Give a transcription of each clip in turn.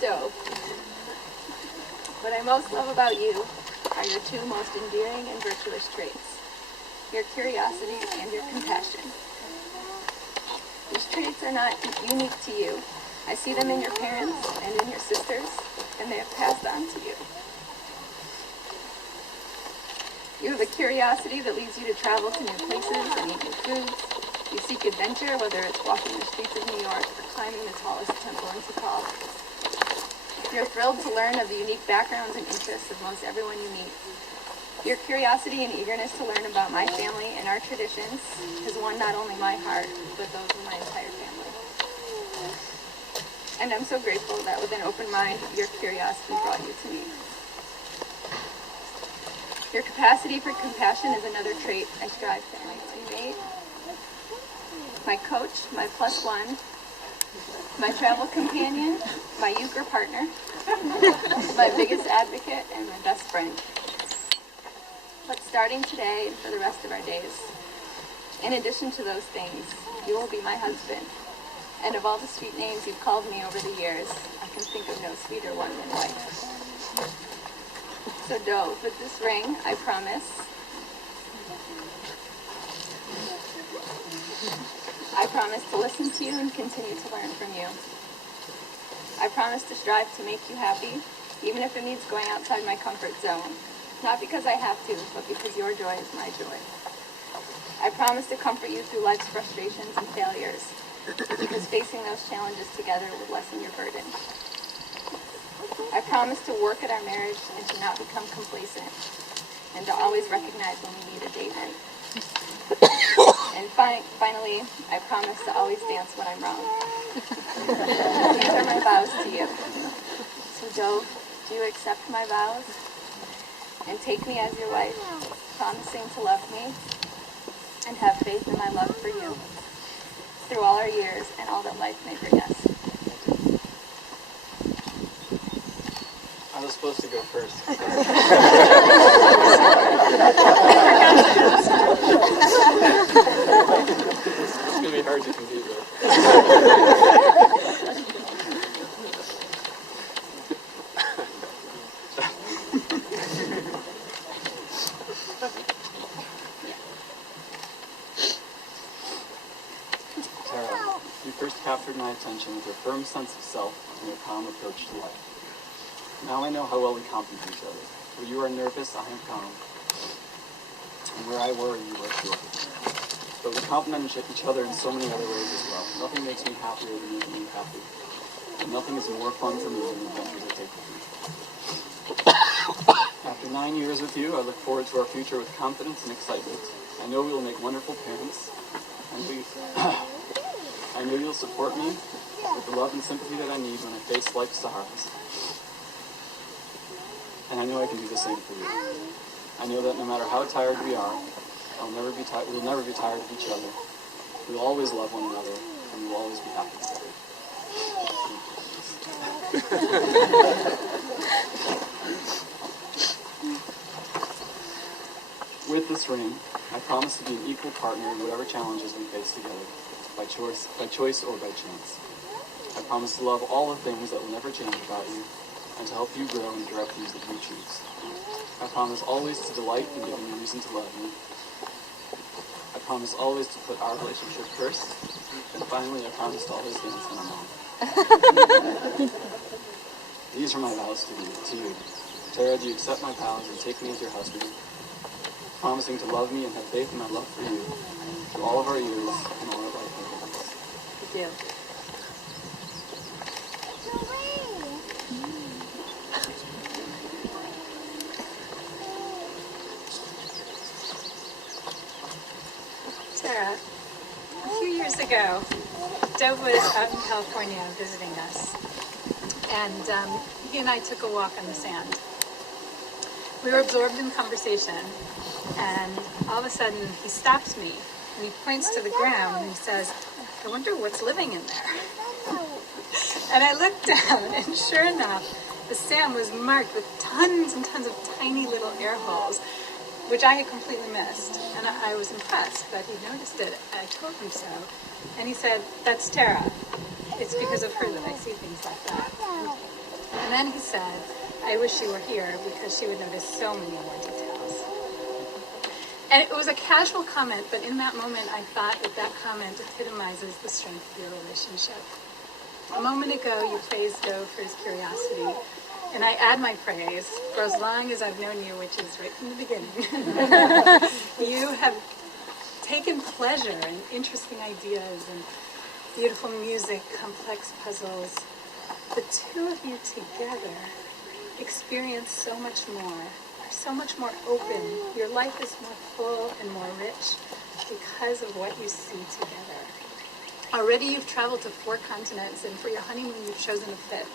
Dope. What I most love about you are your two most endearing and virtuous traits, your curiosity and your compassion. These traits are not unique to you. I see them in your parents and in your sisters, and they have passed on to you. You have a curiosity that leads you to travel to new places and eat new foods. You seek adventure, whether it's walking the streets of New York or climbing the tallest temple in Tikal. You're thrilled to learn of the unique backgrounds and interests of most everyone you meet. Your curiosity and eagerness to learn about my family and our traditions has won not only my heart, but those of my entire family. And I'm so grateful that with an open mind, your curiosity brought you to me. Your capacity for compassion is another trait I strive to emulate. My coach, my plus one, my travel companion, my euchre partner, my biggest advocate, and my best friend. But starting today and for the rest of our days, in addition to those things, you will be my husband. And of all the sweet names you've called me over the years, I can think of no sweeter one than wife. So Dove, with this ring, I promise to listen to you and continue to learn from you. I promise to strive to make you happy, even if it means going outside my comfort zone. Not because I have to, but because your joy is my joy. I promise to comfort you through life's frustrations and failures, because facing those challenges together would lessen your burden. I promise to work at our marriage and to not become complacent, and to always recognize when we need a date night. And finally, I promise to always dance when I'm wrong. These are my vows to you. So Dove, do you accept my vows? And take me as your wife, promising to love me and have faith in my love for you through all our years and all that life may bring us. I was supposed to go first. It's going to be hard to compete with. Terra, you first captured my attention with your firm sense of self and your calm approach to life. Now I know how well we complement each other. Where you are nervous, I am calm. And where I worry, you are sure. But we complement each other in so many other ways as well. Nothing makes me happier than making you happy. And nothing is more fun for me than the adventures I take with you. After 9 years with you, I look forward to our future with confidence and excitement. I know we will make wonderful parents. And I know you'll support me with the love and sympathy that I need when I face life's sorrows. And I know I can do the same for you. I know that no matter how tired we are, we'll never be tired of each other. We will always love one another, and we will always be happy together. With this ring, I promise to be an equal partner in whatever challenges we face together, by choice or by chance. I promise to love all the things that will never change about you, and to help you grow in the directions that you choose. I promise always to delight in giving you reason to love me. I promise always to put our relationship first. And finally, I promise to always dance when I'm on. These are my vows to you. Terra, do you accept my vows and take me as your husband, promising to love me and have faith in my love for you through all of our years and all of our life? I do. Terra, a few years ago, Dove was out in California visiting us, and he and I took a walk on the sand. We were absorbed in conversation, and all of a sudden he stops me, and he points to the ground, and he says, "I wonder what's living in there." And I looked down, and sure enough, the sand was marked with tons and tons of tiny little air holes, which I had completely missed. And I was impressed that he noticed it. I told him so. And he said, "That's Terra. it's because of her that I see things like that. And then he said, I wish she were here because she would notice so many more details. And it was a casual comment, but in that moment I thought that that comment epitomizes the strength of your relationship. A moment ago you praised Joe for his curiosity, and I add my praise for as long as I've known you, which is right from the beginning. You have taken pleasure in interesting ideas and beautiful music, complex puzzles. The two of you together experience so much more, are so much more open. Your life is more full and more rich because of what you see together. Already you've traveled to 4 continents, and for your honeymoon you've chosen a 5th.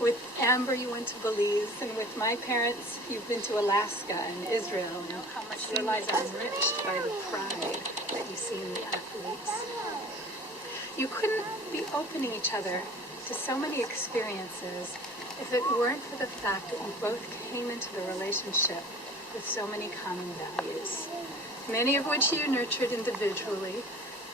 With Amber you went to Belize, and with my parents you've been to Alaska and Israel. You know how much your lives are enriched by the pride that you see in the athletes. You couldn't be opening each other to so many experiences if it weren't for the fact that you both came into the relationship with so many common values, many of which you nurtured individually,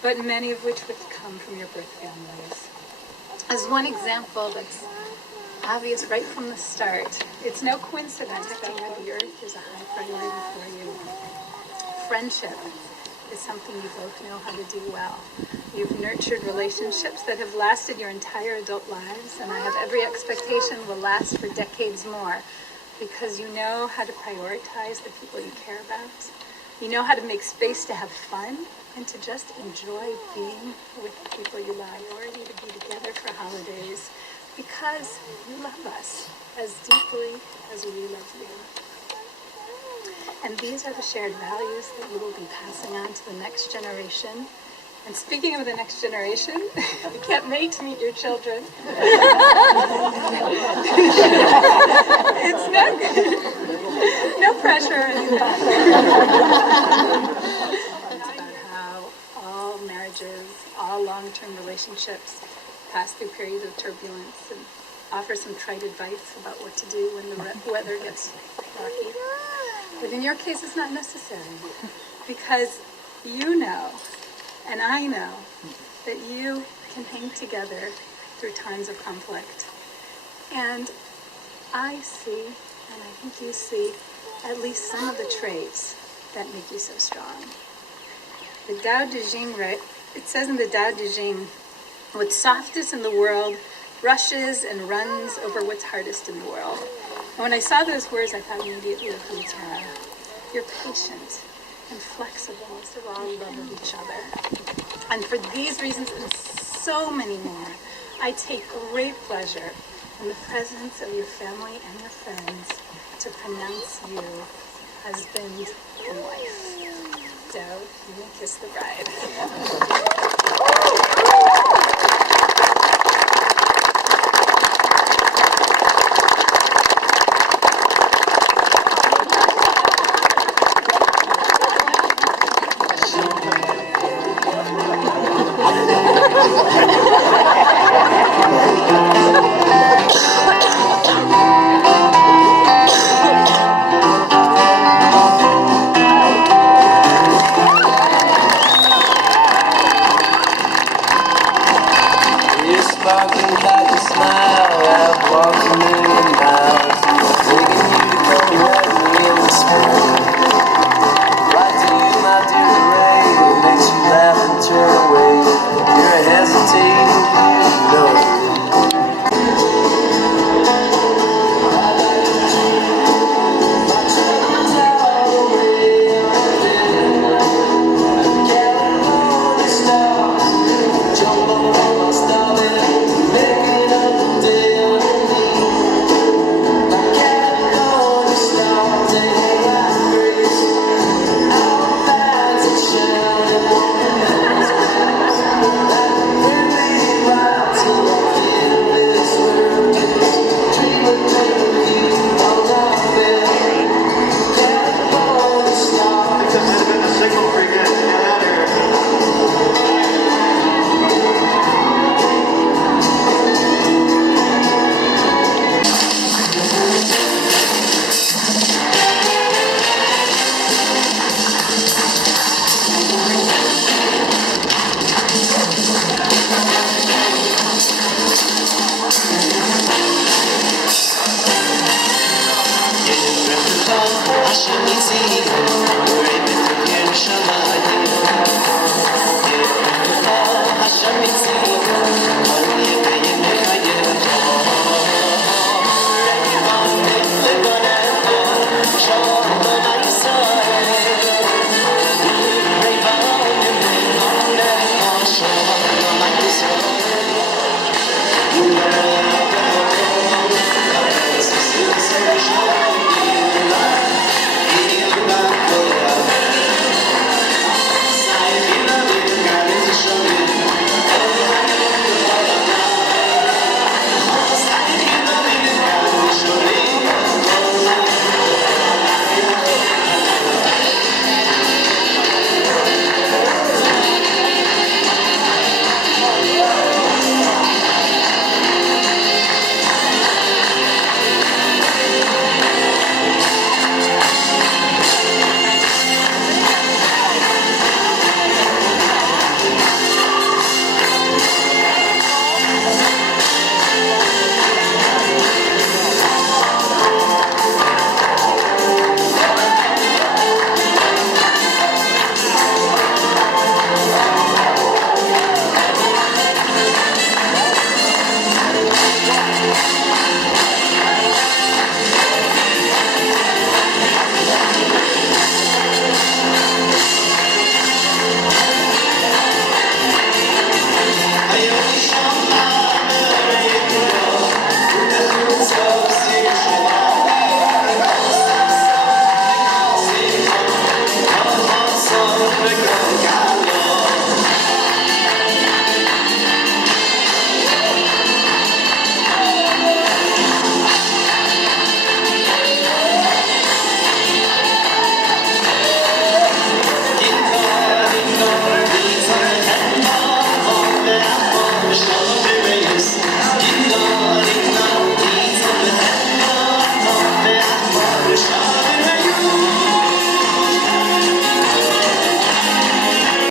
but many of which would come from your birth families. As one example that's obvious right from the start, it's no coincidence that the earth is a high priority for you. Friendship is something you both know how to do well. You've nurtured relationships that have lasted your entire adult lives, and I have every expectation will last for decades more, because you know how to prioritize the people you care about. You know how to make space to have fun and to just enjoy being with the people you love. Priority to be together for holidays because you love us as deeply as we love you. And these are the shared values that you will be passing on to the next generation. And speaking of the next generation, I can't wait to meet your children. It's no pressure or anything. It's about how all marriages, all long-term relationships pass through periods of turbulence and offer some trite advice about what to do when the weather gets rocky. But in your case, it's not necessary, because you know, and I know, that you can hang together through times of conflict. And I see, and I think you see, at least some of the traits that make you so strong. The Tao Te Ching, it says in the Tao Te Ching, what's softest in the world rushes and runs over what's hardest in the world. And when I saw those words, I thought immediately of you, Terra. You're patient and flexible, most of all, love of each other. And for these reasons and so many more, I take great pleasure in the presence of your family and your friends to pronounce you husband and wife. So, you may kiss the bride.